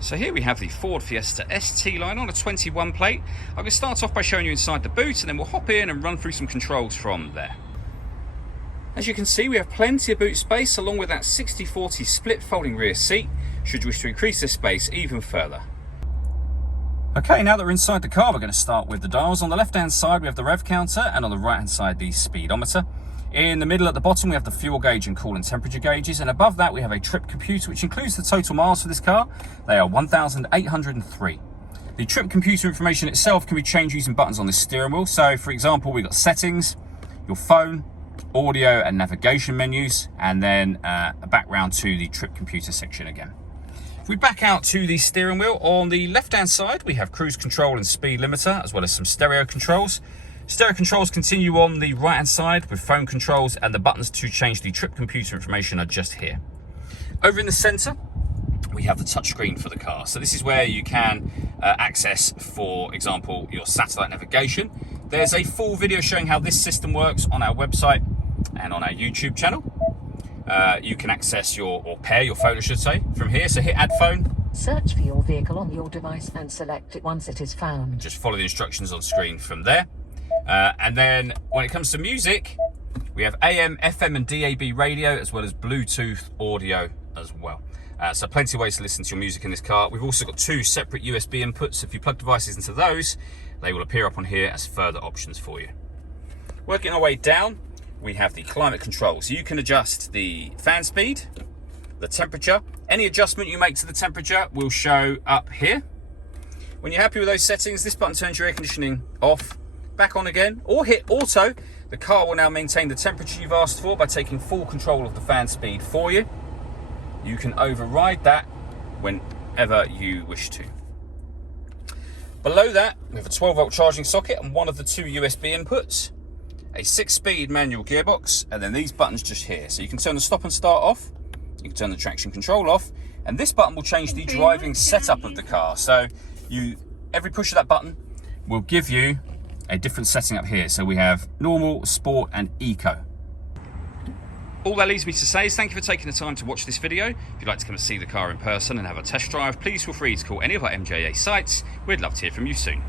So here we have the Ford Fiesta ST line on a 21 plate. I'm going to start off by showing you inside the boot, and then we'll hop in and run through some controls from there. As you can see, we have plenty of boot space along with that 60/40 split folding rear seat, should you wish to increase this space even further. Okay, now that we're inside the car, we're going to start with the dials. On the left hand side we have the rev counter, and on the right hand side the speedometer. In the middle at the bottom we have the fuel gauge and coolant temperature gauges, and above that we have a trip computer which includes the total miles for this car. They are 1,803. The trip computer information itself can be changed using buttons on the steering wheel. So for example, we've got settings, your phone, audio and navigation menus, and then back round to the trip computer section again. If we back out to the steering wheel, on the left hand side we have cruise control and speed limiter, as well as some stereo controls. Stereo controls continue on the right hand side with phone controls, and the buttons to change the trip computer information are just here. Over in the center we have the touchscreen for the car. So this is where you can access, for example, your satellite navigation. There's a full video showing how this system works on our website and on our YouTube channel. You can access or pair your phone, I should say, from here. So hit add phone. Search for your vehicle on your device and select it once it is found. Just follow the instructions on screen from there. And then when it comes to music, we have AM, FM and DAB radio, as well as Bluetooth audio as well. So plenty of ways to listen to your music in this car. We've also got two separate USB inputs. If you plug devices into those, they will appear up on here as further options for you. Working our way down, we have the climate control. So you can adjust the fan speed, the temperature. Any adjustment you make to the temperature will show up here. When you're happy with those settings, this button turns your air conditioning off, back on again, or hit auto. The car will now maintain the temperature you've asked for by taking full control of the fan speed for you. You can override that whenever you wish to. Below that, we have a 12-volt charging socket and one of the two USB inputs, a 6-speed manual gearbox, and then these buttons just here. So you can turn the stop and start off, you can turn the traction control off, and this button will change the driving setup of the car. So every push of that button will give you a different setting up here. So we have normal, sport and eco. All that leaves me to say is thank you for taking the time to watch this video. If you'd like to come and see the car in person and have a test drive, please feel free to call any of our MJA sites. We'd love to hear from you soon.